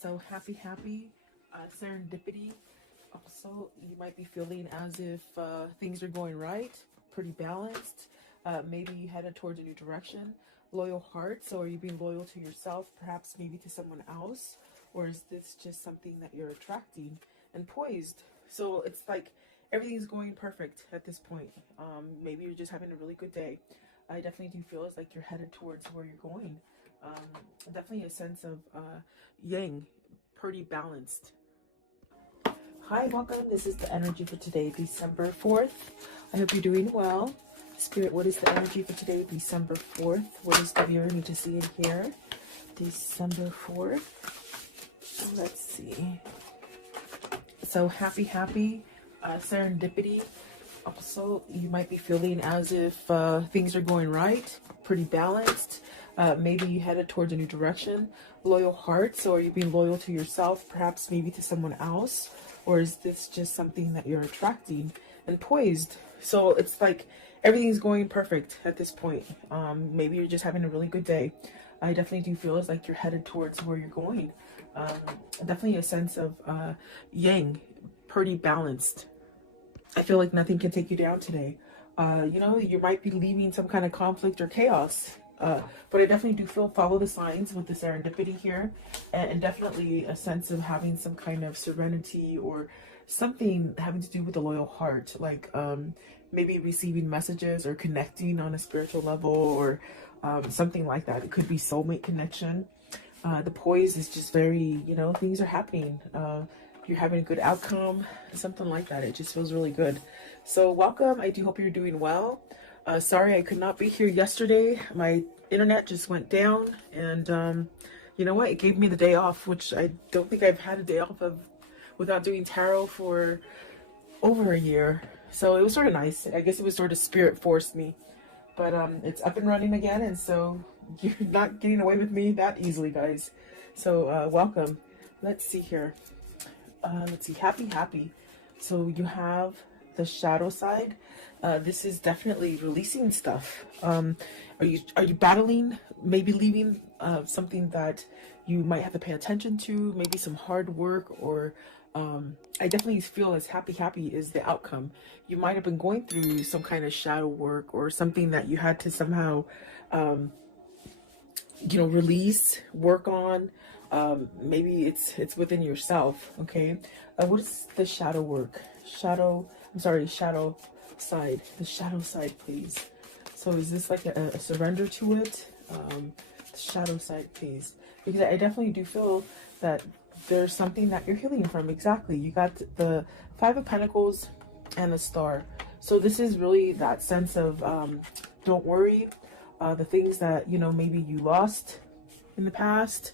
So happy serendipity. Also, you might be feeling as if things are going right, pretty balanced. Maybe you headed towards a new direction. Loyal heart. So, are you being loyal to yourself, perhaps maybe to someone else, or is this just something that you're attracting? And poised. So it's like everything's going perfect at this point. Maybe you're just having a really good day. I definitely do feel it's like you're headed towards where you're going. Definitely a sense of yang, pretty balanced. Hi, welcome. This is the energy for today, December 4th. I hope you're doing well. Spirit, what is the energy for today, December 4th? What does the viewer need to see and hear? December 4th. Let's see. So happy serendipity. Also, you might be feeling as if things are going right, pretty balanced. Maybe you headed towards a new direction. Loyal heart. So are you being loyal to yourself, perhaps maybe to someone else? Or is this just something that you're attracting? And poised. So it's like everything's going perfect at this point. Maybe you're just having a really good day. I definitely do feel it's like you're headed towards where you're going. Definitely a sense of yang, pretty balanced. I feel like nothing can take you down today. You might be leaving some kind of conflict or chaos. But I definitely do feel follow the signs with the serendipity here, and definitely a sense of having some kind of serenity or something having to do with the loyal heart, like maybe receiving messages or connecting on a spiritual level or something like that. It could be soulmate connection. The poise is just very, things are happening. You're having a good outcome, something like that. It just feels really good. So welcome. I do hope you're doing well. Sorry I could not be here yesterday. My internet just went down, and you know what? It gave me the day off, which I don't think I've had a day off of without doing tarot for over a year. So it was sort of nice. I guess it was sort of spirit forced me. But it's up and running again, and so you're not getting away with me that easily, guys. So welcome. Let's see here. Let's see. Happy. So you have the shadow side. This is definitely releasing stuff. Are you battling, maybe leaving something that you might have to pay attention to, maybe some hard work, or I definitely feel as happy is the outcome. You might have been going through some kind of shadow work or something that you had to somehow release, work on. Maybe it's within yourself. Okay. What is the shadow work? Shadow side. The shadow side, please. So is this like a surrender to it? The shadow side, please. Because I definitely do feel that there's something that you're healing from. Exactly. You got the Five of Pentacles and the Star. So this is really that sense of don't worry. The things that, maybe you lost in the past,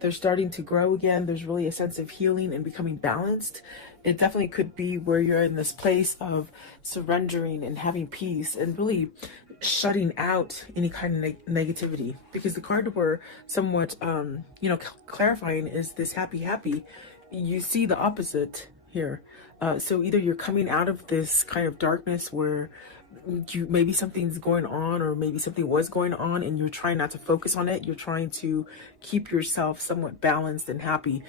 they're starting to grow again. There's really a sense of healing and becoming balanced. It definitely could be where you're in this place of surrendering and having peace and really shutting out any kind of negativity, because the card we're somewhat clarifying is this happy. You see the opposite here. So either you're coming out of this kind of darkness where maybe something's going on, or maybe something was going on and you're trying not to focus on it. You're trying to keep yourself somewhat balanced and happy.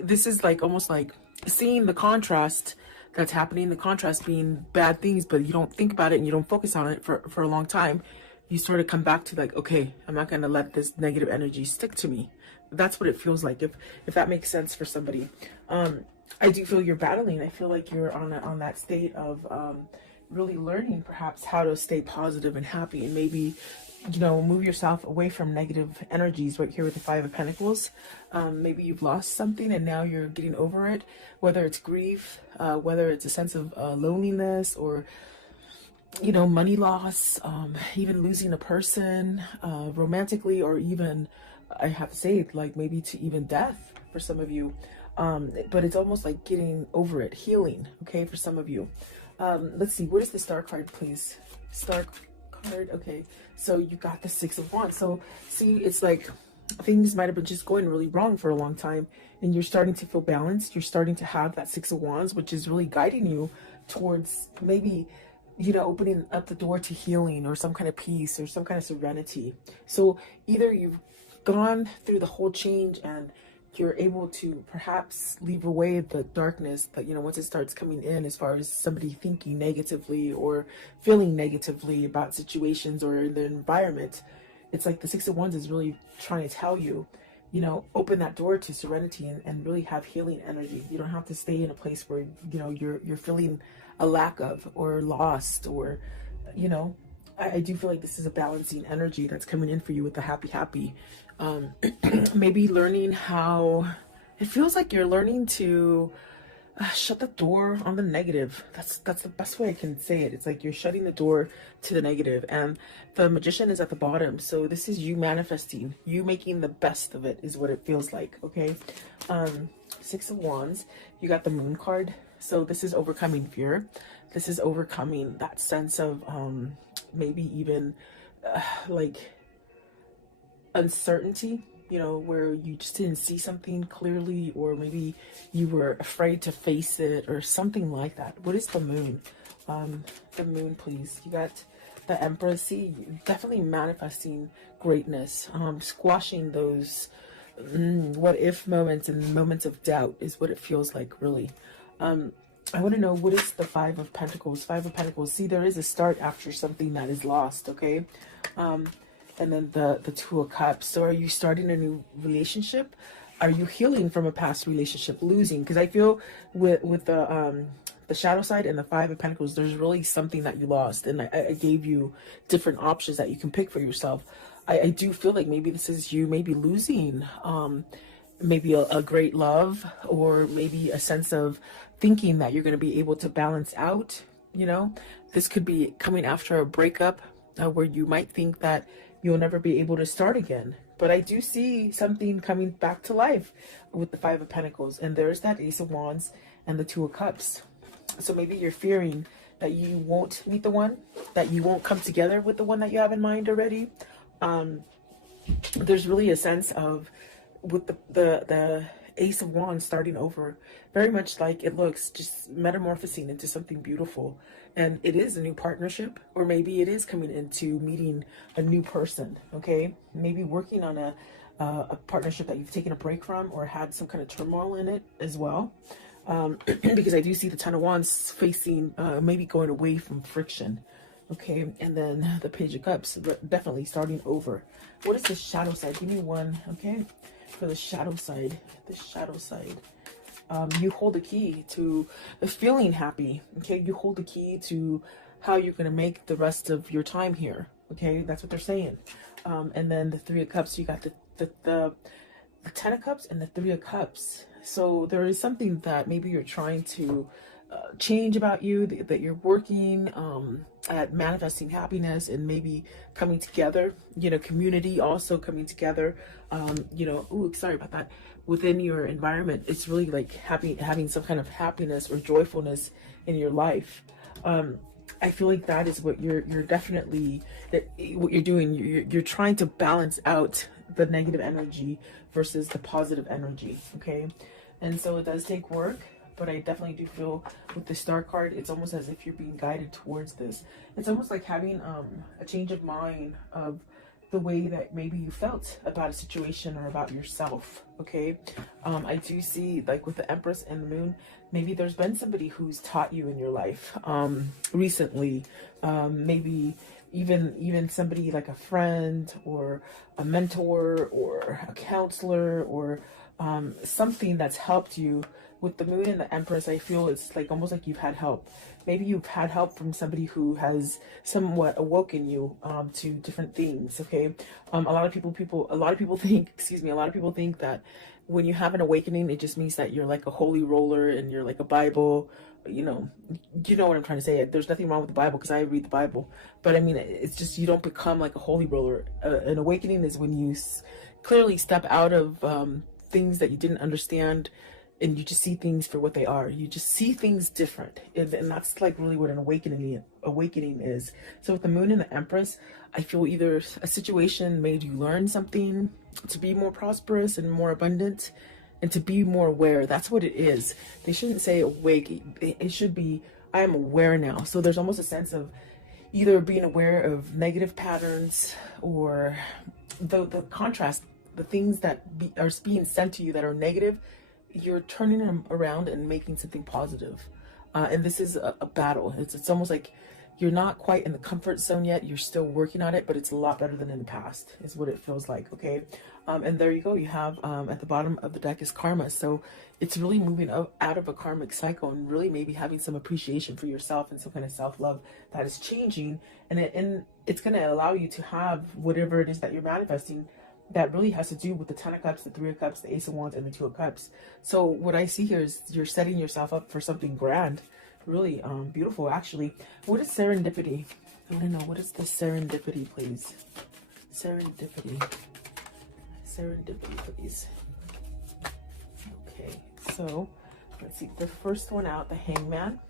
This is like almost like seeing the contrast that's happening, the contrast being bad things, but you don't think about it and you don't focus on it for a long time. You sort of come back to like, okay, I'm not going to let this negative energy stick to me. That's what it feels like, if that makes sense for somebody. I do feel you're battling. I feel like you're on that state of really learning perhaps how to stay positive and happy, and maybe move yourself away from negative energies. Right here with the Five of Pentacles, maybe you've lost something and now you're getting over it, whether it's grief, whether it's a sense of loneliness, or money loss, even losing a person romantically, or even, I have to say, like maybe to even death for some of you. But it's almost like getting over it, healing, okay, for some of you. Let's see, where's the Star card, please? Star card. Okay, so you got the Six of Wands. So see, it's like things might have been just going really wrong for a long time, and you're starting to feel balanced. You're starting to have that Six of Wands, which is really guiding you towards maybe opening up the door to healing, or some kind of peace, or some kind of serenity. So either you've gone through the whole change and you're able to perhaps leave away the darkness that, once it starts coming in, as far as somebody thinking negatively or feeling negatively about situations or the environment. It's like the Six of Wands is really trying to tell you, open that door to serenity and really have healing energy. You don't have to stay in a place where, you're feeling a lack of or lost or, I do feel like this is a balancing energy that's coming in for you with the happy. Maybe learning how, it feels like you're learning to shut the door on the negative. That's the best way I can say it. It's like you're shutting the door to the negative, and the Magician is at the bottom. So this is you manifesting, you making the best of it is what it feels like. Okay. Six of Wands, you got the Moon card. So this is overcoming fear. This is overcoming that sense of maybe even like uncertainty, where you just didn't see something clearly, or maybe you were afraid to face it or something like that. What is the Moon? The Moon, please. You got the Empress. See, definitely manifesting greatness, squashing those what if moments and moments of doubt is what it feels like, really. I want to know, what is the Five of Pentacles? Five of Pentacles. See, there is a start after something that is lost, okay? And then the Two of Cups. So are you starting a new relationship? Are you healing from a past relationship, losing? Because I feel with the shadow side and the Five of Pentacles, there's really something that you lost. And I gave you different options that you can pick for yourself. I do feel like maybe this is you maybe losing maybe a great love, or maybe a sense of thinking that you're going to be able to balance out. This could be coming after a breakup where you might think that you'll never be able to start again. But I do see something coming back to life with the Five of Pentacles, and there's that Ace of Wands and the Two of Cups. So maybe you're fearing that you won't meet the one, that you won't come together with the one that you have in mind already. There's really a sense of, with the Ace of Wands starting over, very much like it looks, just metamorphosing into something beautiful. And it is a new partnership, or maybe it is coming into meeting a new person, okay? Maybe working on a partnership that you've taken a break from, or had some kind of turmoil in it as well. Because I do see the Ten of Wands facing, maybe going away from friction. Okay, and then the Page of Cups, definitely starting over. What is the shadow side? Give me one, okay? For the shadow side, you hold the key to feeling happy, okay? You hold the key to how you're going to make the rest of your time here, okay? That's what they're saying. And then the Three of Cups, you got the Ten of Cups and the Three of Cups. So there is something that maybe you're trying to change about you, that you're working at manifesting happiness and maybe coming together, community also coming together, ooh, sorry about that, within your environment. It's really like having some kind of happiness or joyfulness in your life. I feel like that is what you're definitely, what you're doing. You're trying to balance out the negative energy versus the positive energy, okay? And so it does take work, but I definitely do feel with the Star card, it's almost as if you're being guided towards this. It's almost like having a change of mind of the way that maybe you felt about a situation or about yourself, okay? I do see, like with the Empress and the Moon, maybe there's been somebody who's taught you in your life recently, maybe even somebody like a friend or a mentor or a counselor, or something that's helped you. With the Moon and the Empress, I feel it's like almost like you've had help. Maybe you've had help from somebody who has somewhat awoken you to different things, okay? A lot of people think, a lot of people think that when you have an awakening, it just means that you're like a holy roller and you're like a Bible. You know what I'm trying to say. There's nothing wrong with the Bible, because I read the Bible. But I mean, it's just, you don't become like a holy roller. An awakening is when you clearly step out of things that you didn't understand, and you just see things for what they are. You just see things different. And that's like really what an awakening is. So with the Moon and the Empress, I feel either a situation made you learn something to be more prosperous and more abundant, and to be more aware. That's what it is. They shouldn't say awake. It should be, I am aware now. So there's almost a sense of either being aware of negative patterns, or the contrast the things that are being sent to you that are negative, you're turning them around and making something positive. And this is a battle. It's almost like you're not quite in the comfort zone yet. You're still working on it, but it's a lot better than in the past, is what it feels like. Okay. And there you go. You have at the bottom of the deck is karma. So it's really moving out of a karmic cycle and really maybe having some appreciation for yourself and some kind of self-love that is changing. And it's going to allow you to have whatever it is that you're manifesting that really has to do with the 10 of Cups, the 3 of Cups, the Ace of Wands, and the 2 of Cups. So what I see here is you're setting yourself up for something grand. Really beautiful, actually. What is serendipity? I want to know, what is the serendipity, please? Serendipity. Serendipity, please. Okay, so let's see. The first one out, the Hangman.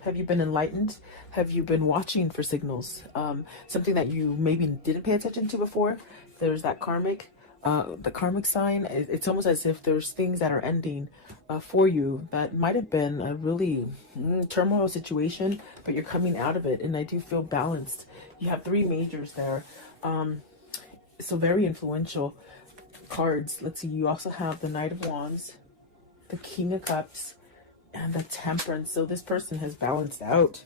Have you been enlightened? Have you been watching for signals? Something that you maybe didn't pay attention to before? There's that karmic, the karmic sign. It's almost as if there's things that are ending for you that might have been a really turmoil situation, but you're coming out of it. And I do feel balanced. You have 3 majors there. So very influential cards. Let's see. You also have the Knight of Wands, the King of Cups, and the Temperance. So this person has balanced out.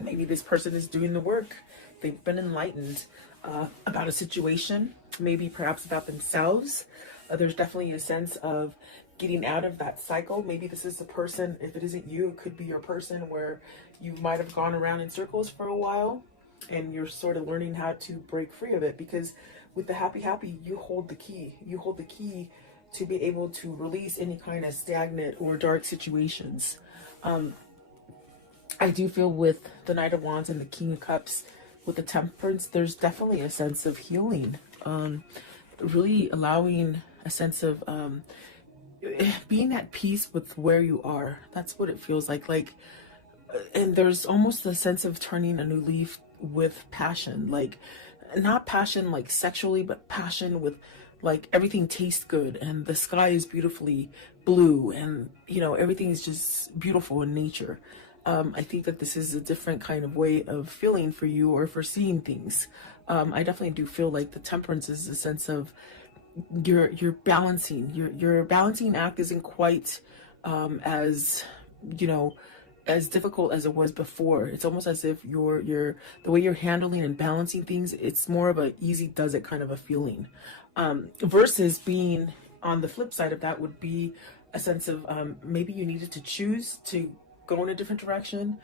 Maybe this person is doing the work. They've been enlightened about a situation, maybe perhaps about themselves. There's definitely a sense of getting out of that cycle. Maybe this is the person, if it isn't you, it could be your person where you might have gone around in circles for a while and you're sort of learning how to break free of it, because with the happy, you hold the key. You hold the key to be able to release any kind of stagnant or dark situations. I do feel with the Knight of Wands and the King of Cups, with the Temperance, there's definitely a sense of healing. Really allowing a sense of being at peace with where you are. That's what it feels like. And there's almost a sense of turning a new leaf with passion. Like, not passion like sexually, but passion with like everything tastes good and the sky is beautifully blue and, you know, everything is just beautiful in nature. I think that this is a different kind of way of feeling for you or for seeing things. I definitely do feel like the Temperance is a sense of you're balancing. Your balancing act isn't quite as, you know, as difficult as it was before. It's almost as if the way you're handling and balancing things, it's more of a easy does it kind of a feeling. Versus being on the flip side of that would be a sense of maybe you needed to choose to go in a different direction.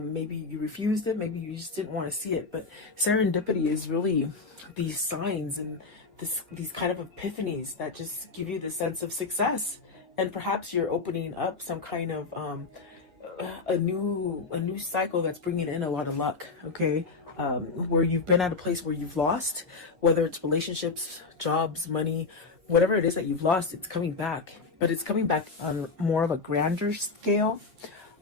Maybe you refused it, maybe you just didn't want to see it. But serendipity is really these signs and these kind of epiphanies that just give you the sense of success. And perhaps you're opening up some kind of a new cycle that's bringing in a lot of luck. Okay, where you've been at a place where you've lost, whether it's relationships, jobs, money, whatever it is that you've lost, it's coming back. But it's coming back on more of a grander scale.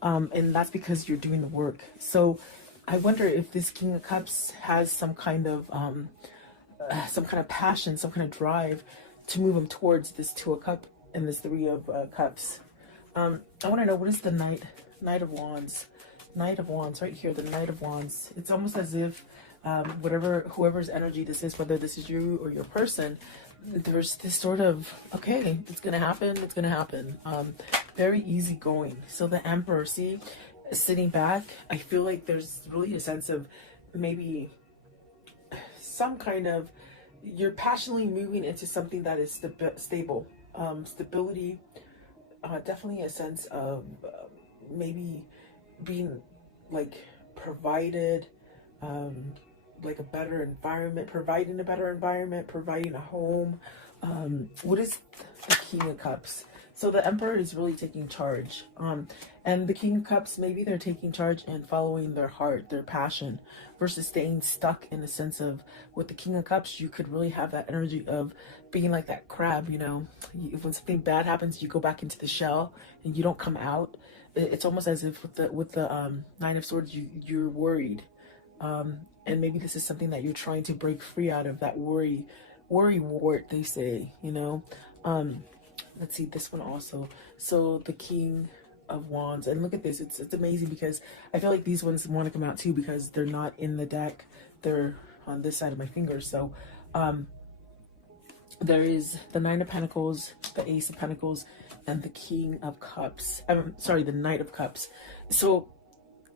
And that's because you're doing the work. So I wonder if this King of Cups has some kind of passion, some kind of drive to move him towards this 2 of Cups and this 3 of Cups. I want to know, what is the Knight of Wands? Knight of Wands, right here, the Knight of Wands. It's almost as if whoever's energy this is, whether this is you or your person, there's this sort of, okay, it's gonna happen, it's gonna happen. Very easy going. So the Emperor, see, sitting back, I feel like there's really a sense of maybe some kind of, you're passionately moving into something that is stable. Stability, definitely a sense of maybe being like provided, like a better environment, providing a home. What is the King of Cups? So the Emperor is really taking charge. And the King of Cups, maybe they're taking charge and following their heart, their passion, versus staying stuck in the sense of, with the King of Cups, you could really have that energy of being like that crab, you know, when something bad happens, you go back into the shell and you don't come out. It's almost as if with the Nine of Swords, you're worried. And maybe this is something that you're trying to break free out of, that worry wart, they say, you know. Let's see this one also. So the King of Wands, and look at this, it's amazing because I feel like these ones want to come out too because they're not in the deck, they're on this side of my finger. So there is the Nine of Pentacles, the Ace of Pentacles, and the King of Cups. I'm sorry, the Knight of Cups. So,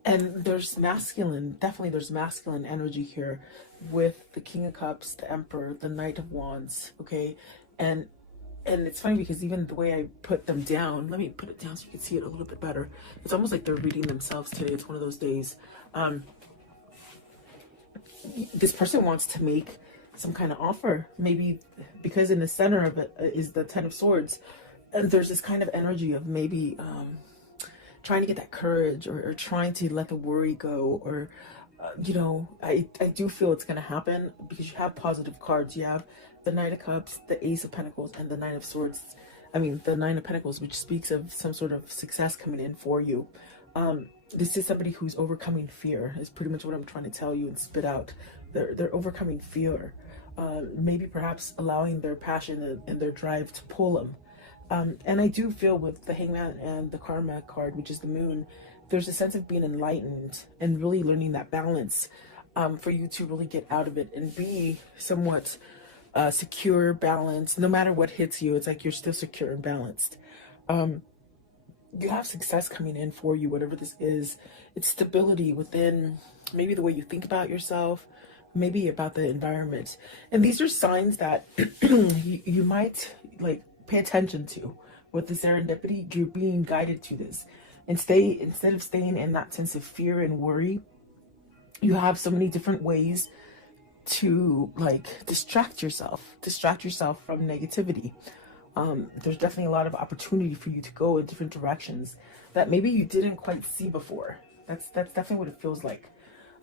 and there's masculine, definitely there's masculine energy here with the King of Cups, the Emperor, the Knight of Wands, okay? And it's funny because even the way I put them down, let me put it down so you can see it a little bit better. It's almost like they're reading themselves today. It's one of those days. This person wants to make some kind of offer, maybe because in the center of it is the Ten of Swords, and there's this kind of energy of maybe trying to get that courage, or trying to let the worry go, or you know, I do feel it's going to happen because you have positive cards. You have the Knight of Cups, the Ace of Pentacles, and the Nine of Swords. I mean, the Nine of Pentacles, which speaks of some sort of success coming in for you. This is somebody who's overcoming fear, is pretty much what I'm trying to tell you and spit out. They're overcoming fear. Maybe perhaps allowing their passion and their drive to pull them. And I do feel with the Hangman and the Karma card, which is the Moon, there's a sense of being enlightened and really learning that balance, for you to really get out of it and be somewhat secure, balanced. No matter what hits you, it's like you're still secure and balanced. You have success coming in for you, whatever this is. It's stability within maybe the way you think about yourself, maybe about the environment. And these are signs that you might like pay attention to with the serendipity. You're being guided to this. And instead of staying in that sense of fear and worry, you have so many different ways to like distract yourself from negativity. There's definitely a lot of opportunity for you to go in different directions that maybe you didn't quite see before. That's definitely what it feels like.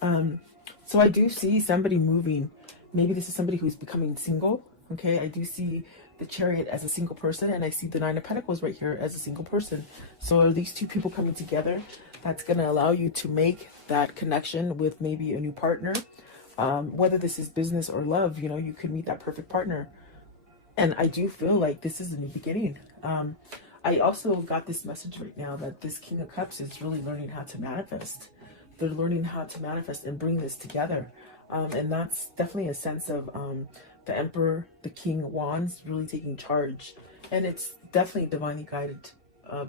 So I do see somebody moving. Maybe this is somebody who's becoming single. Okay, I do see the Chariot as a single person, and I see the Nine of Pentacles right here as a single person. So are these two people coming together? That's going to allow you to make that connection with maybe a new partner. Whether this is business or love, you know, you could meet that perfect partner. And I do feel like this is a new beginning. I also got this message right now that this King of Cups is really learning how to manifest. They're learning how to manifest and bring this together. And that's definitely a sense of the Emperor, the King of Wands, really taking charge. And it's definitely divinely guided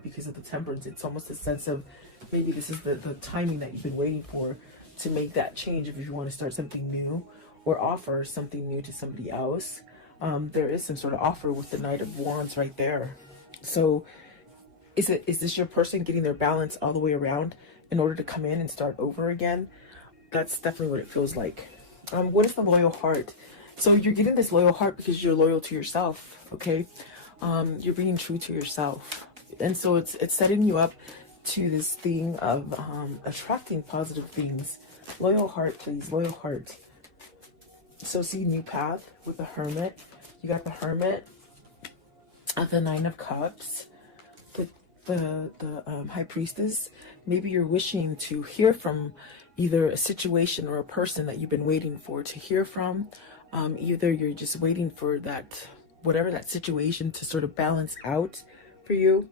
because of the Temperance. It's almost a sense of maybe this is the timing that you've been waiting for to make that change if you want to start something new or offer something new to somebody else. There is some sort of offer with the Knight of Wands right there. So is this your person getting their balance all the way around in order to come in and start over again? That's definitely what it feels like. What is the loyal heart? So you're getting this loyal heart because you're loyal to yourself, okay? You're being true to yourself. And so it's setting you up to this thing of attracting positive things. Loyal heart, please. Loyal heart. So see new path with the Hermit. You got the Hermit, the Nine of Cups, the High Priestess. Maybe you're wishing to hear from either a situation or a person that you've been waiting for to hear from. Either you're just waiting for that, whatever that situation to sort of balance out for you.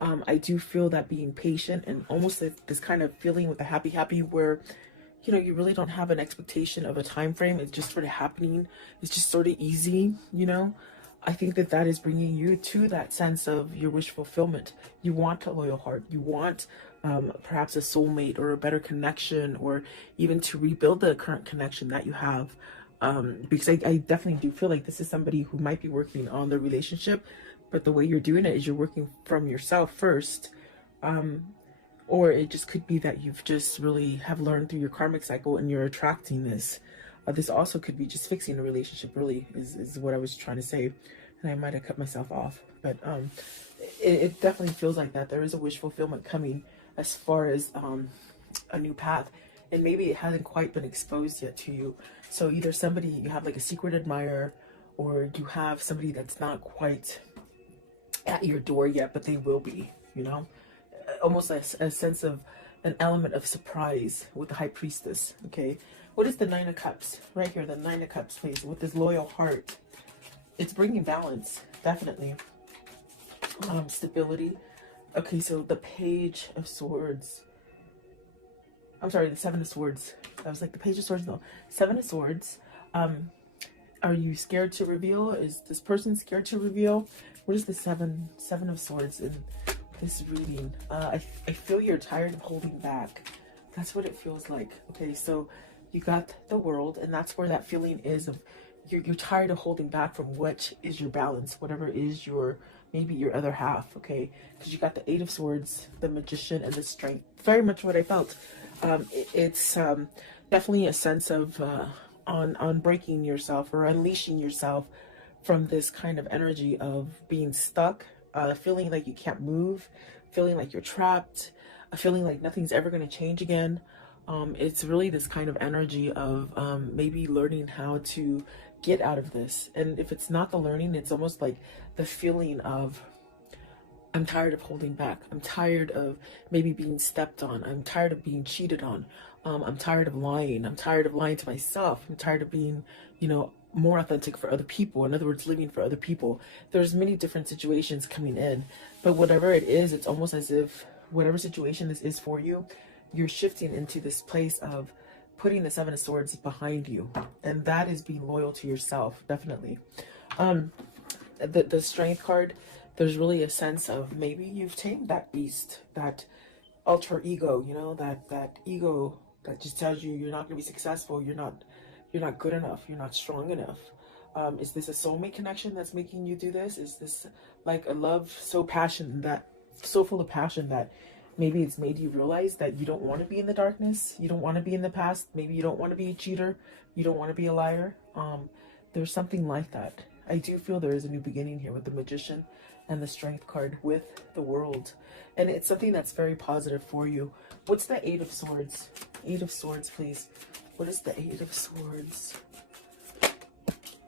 I do feel that being patient and almost this kind of feeling with the happy where, you know, you really don't have an expectation of a time frame. It's just sort of happening. It's just sort of easy, you know. I think that is bringing you to that sense of your wish fulfillment. You want a loyal heart. You want perhaps a soulmate or a better connection, or even to rebuild the current connection that you have. Because I definitely do feel like this is somebody who might be working on the relationship, but the way you're doing it is you're working from yourself first. Or it just could be that you've just really have learned through your karmic cycle and you're attracting this. This also could be just fixing a relationship, really, is what I was trying to say. And I might have cut myself off. But it definitely feels like that. There is a wish fulfillment coming as far as a new path. And maybe it hasn't quite been exposed yet to you. So either somebody, you have like a secret admirer, or you have somebody that's not quite at your door yet, but they will be, you know. Almost a sense of an element of surprise with the High Priestess, okay? What is the Nine of Cups? Right here, the Nine of Cups, please, with this loyal heart. It's bringing balance, definitely. Stability. Okay, so the Page of Swords. I'm sorry, the Seven of Swords. I was like, the Page of Swords, no. Seven of Swords. Are you scared to reveal? Is this person scared to reveal? What is the seven of swords in this reading? I feel you're tired of holding back. That's what it feels like. Okay, so you got the world, and that's where that feeling is of you're tired of holding back from what is your balance, whatever is your, maybe your other half. Okay, because you got the Eight of Swords, the Magician, and the Strength. Very much what I felt. It's definitely a sense of on breaking yourself or unleashing yourself from this kind of energy of being stuck, feeling like you can't move, feeling like you're trapped, feeling like nothing's ever going to change again. It's really this kind of energy of maybe learning how to get out of this. And if it's not the learning, it's almost like the feeling of, I'm tired of holding back. I'm tired of maybe being stepped on. I'm tired of being cheated on. I'm tired of lying. I'm tired of lying to myself. I'm tired of being, you know, more authentic for other people. In other words, living for other people. There's many different situations coming in, but whatever it is, it's almost as if whatever situation this is for you, you're shifting into this place of putting the Seven of Swords behind you. And that is being loyal to yourself, definitely. The Strength card, there's really a sense of maybe you've tamed that beast, that alter ego, you know, that ego that just tells you you're not going to be successful, you're not good enough, you're not strong enough. Is this a soulmate connection that's making you do this? Is this like a love so full of passion that maybe it's made you realize that you don't want to be in the darkness, you don't want to be in the past, maybe you don't want to be a cheater, you don't want to be a liar. There's something like that. I do feel there is a new beginning here with the Magician and the Strength card with the World. And it's something that's very positive for you. What's the Eight of Swords? Eight of Swords, please. What is the Eight of Swords?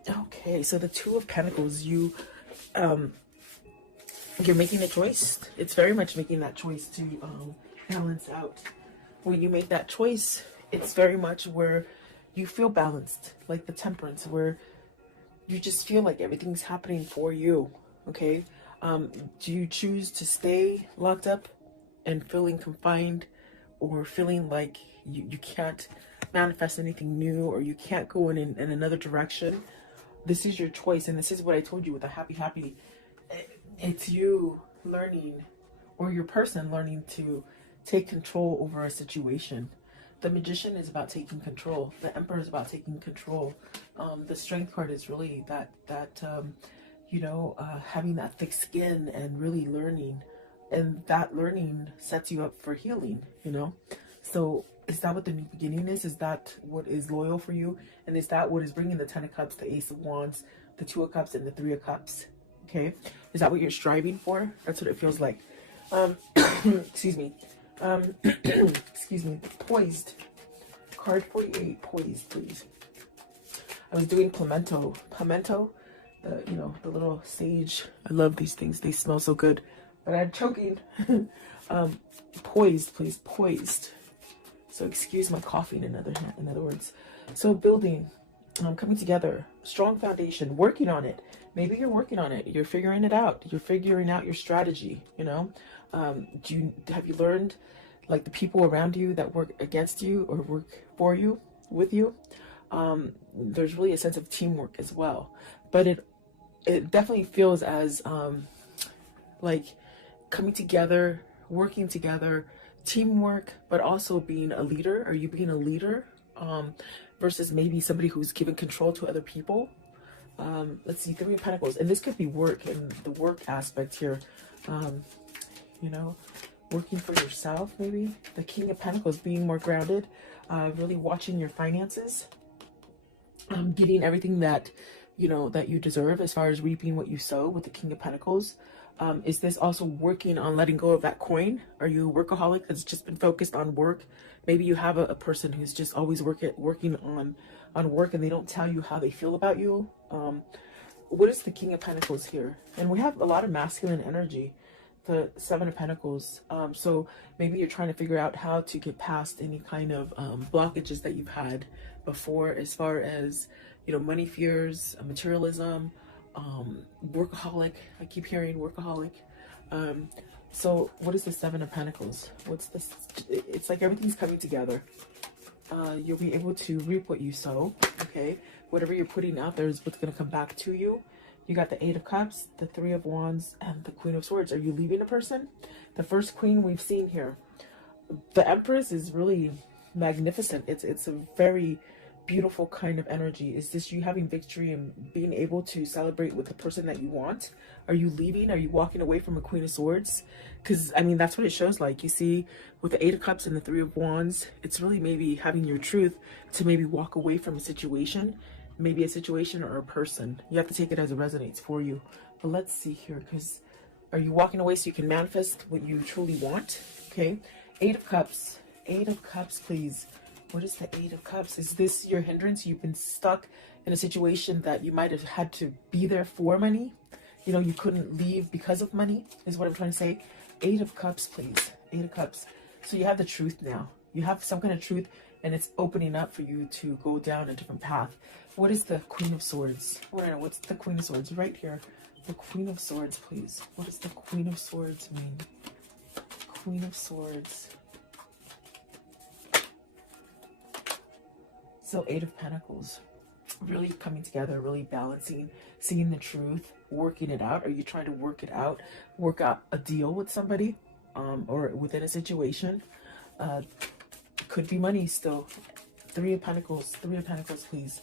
Okay, so the Two of Pentacles, you're making a choice. It's very much making that choice to balance out. When you make that choice, it's very much where you feel balanced, like the Temperance, where you just feel like everything's happening for you. Okay, do you choose to stay locked up and feeling confined, or feeling like you can't manifest anything new, or you can't go in another direction? This is your choice, and this is what I told you with the happy. It's you learning, or your person learning to take control over a situation. The Magician is about taking control. The Emperor is about taking control. The Strength card is really that you know, having that thick skin and really learning. And that learning sets you up for healing, you know? So is that what the new beginning is? Is that what is loyal for you? And is that what is bringing the Ten of Cups, the Ace of Wands, the Two of Cups, and the Three of Cups? Okay? Is that what you're striving for? That's what it feels like. Excuse me. Excuse me. Poised. Card 48. Poised, please. I was doing pimento. Pimento, you know, the little sage. I love these things. They smell so good. But I'm choking. Poised, please. Poised. So excuse my coughing, in other words. So building, coming together, strong foundation, working on it. Maybe you're working on it. You're figuring it out. You're figuring out your strategy, you know. Have you learned, like, the people around you that work against you or work for you, with you? There's really a sense of teamwork as well. But it definitely feels as like coming together, working together, teamwork, but also being a leader. Are you being a leader versus maybe somebody who's given control to other people? Let's see, Three of Pentacles, and this could be work, and the work aspect here, you know, working for yourself. Maybe the King of Pentacles, being more grounded, really watching your finances, getting everything that you know that you deserve, as far as reaping what you sow with the King of Pentacles. Is this also working on letting go of that coin? Are you a workaholic that's just been focused on work? Maybe you have a person who's just always working on work, and they don't tell you how they feel about you. What is the King of Pentacles here? And we have a lot of masculine energy, the Seven of Pentacles. So maybe you're trying to figure out how to get past any kind of blockages that you've had before, as far as, you know, money fears, materialism, workaholic. I keep hearing workaholic. So what is the Seven of Pentacles? What's this? It's like everything's coming together. You'll be able to reap what you sow. Okay, whatever you're putting out there is what's going to come back to you. You got the Eight of Cups, the Three of Wands, and the Queen of Swords. Are you leaving a person? The first queen we've seen here. The Empress is really magnificent. It's a very beautiful kind of energy. Is this you having victory and being able to celebrate with the person that you want? Are you leaving? Are you walking away from a Queen of Swords? Because, I mean, that's what it shows like. You see, with the Eight of Cups and the Three of Wands, it's really maybe having your truth to maybe walk away from a situation, maybe a situation or a person. You have to take it as it resonates for you. But let's see here, because are you walking away so you can manifest what you truly want? Okay. Eight of Cups. Eight of Cups, please. What is the Eight of Cups? Is this your hindrance? You've been stuck in a situation that you might have had to be there for money. You know, you couldn't leave because of money, is what I'm trying to say. Eight of Cups, please. Eight of Cups. So you have the truth now. You have some kind of truth, and it's opening up for you to go down a different path. What is the Queen of Swords? What's the Queen of Swords? Right here. The Queen of Swords, please. What does the Queen of Swords mean? Queen of Swords. So Eight of Pentacles. Really coming together, really balancing, seeing the truth, working it out. Are you trying to work it out? Work out a deal with somebody, or within a situation? Could be money still. Three of Pentacles. Three of Pentacles, please.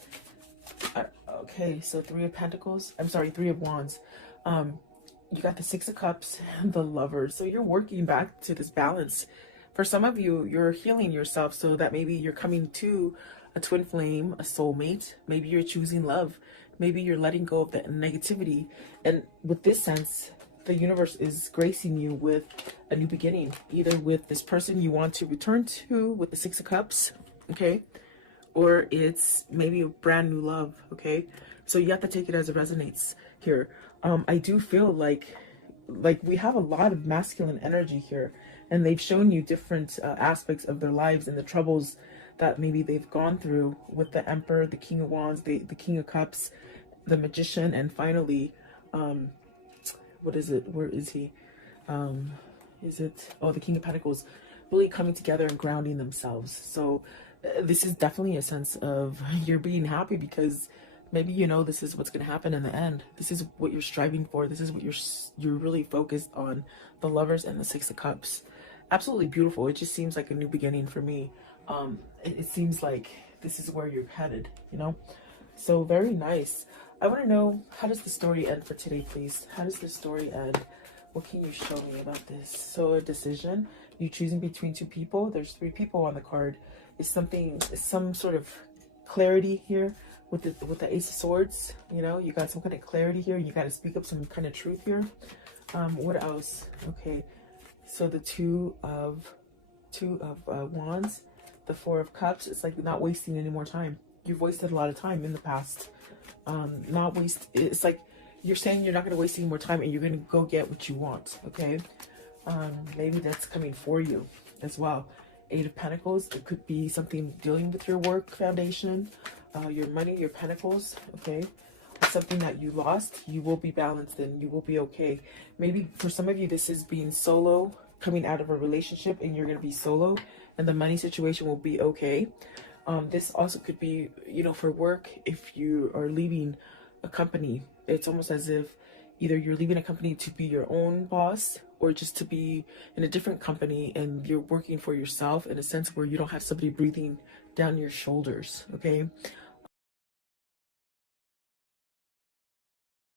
Okay, so Three of Pentacles. I'm sorry, Three of Wands. You got the Six of Cups and the Lovers. So you're working back to this balance. For some of you, you're healing yourself so that maybe you're coming to a twin flame, a soulmate. Maybe you're choosing love. Maybe you're letting go of the negativity. And with this sense, the universe is gracing you with a new beginning, either with this person you want to return to with the Six of Cups, okay? Or it's maybe a brand new love, okay? So you have to take it as it resonates here. I do feel like we have a lot of masculine energy here, and they've shown you different aspects of their lives and the troubles that maybe they've gone through with the Emperor, the King of Wands, the King of Cups, the Magician, and finally, what is it? Where is he? Is it? Oh, the King of Pentacles, really coming together and grounding themselves. So this is definitely a sense of you're being happy because maybe you know this is what's going to happen in the end. This is what you're striving for. This is what you're really focused on. The Lovers and the Six of Cups. Absolutely beautiful. It just seems like a new beginning for me. It seems like this is where you're headed, you know? So very nice. I want to know, how does the story end for today, please? How does the story end? What can you show me about this? So a decision, you choosing between two people. There's three people on the card. Is some sort of clarity here with the Ace of Swords? You know, you got some kind of clarity here. You got to speak up some kind of truth here. What else? Okay, so the Two of Wands, the Four of Cups. It's like not wasting any more time. You've wasted a lot of time in the past. It's like you're saying you're not going to waste any more time and you're going to go get what you want. Okay, maybe that's coming for you as well. Eight of Pentacles. It could be something dealing with your work foundation, your money, your pentacles. Okay, something that you lost. You will be balanced and you will be okay. Maybe for some of you, this is being solo, coming out of a relationship, and you're going to be solo, and the money situation will be okay. This also could be, you know, for work. If you are leaving a company, it's almost as if either you're leaving a company to be your own boss or just to be in a different company and you're working for yourself in a sense where you don't have somebody breathing down your shoulders, okay?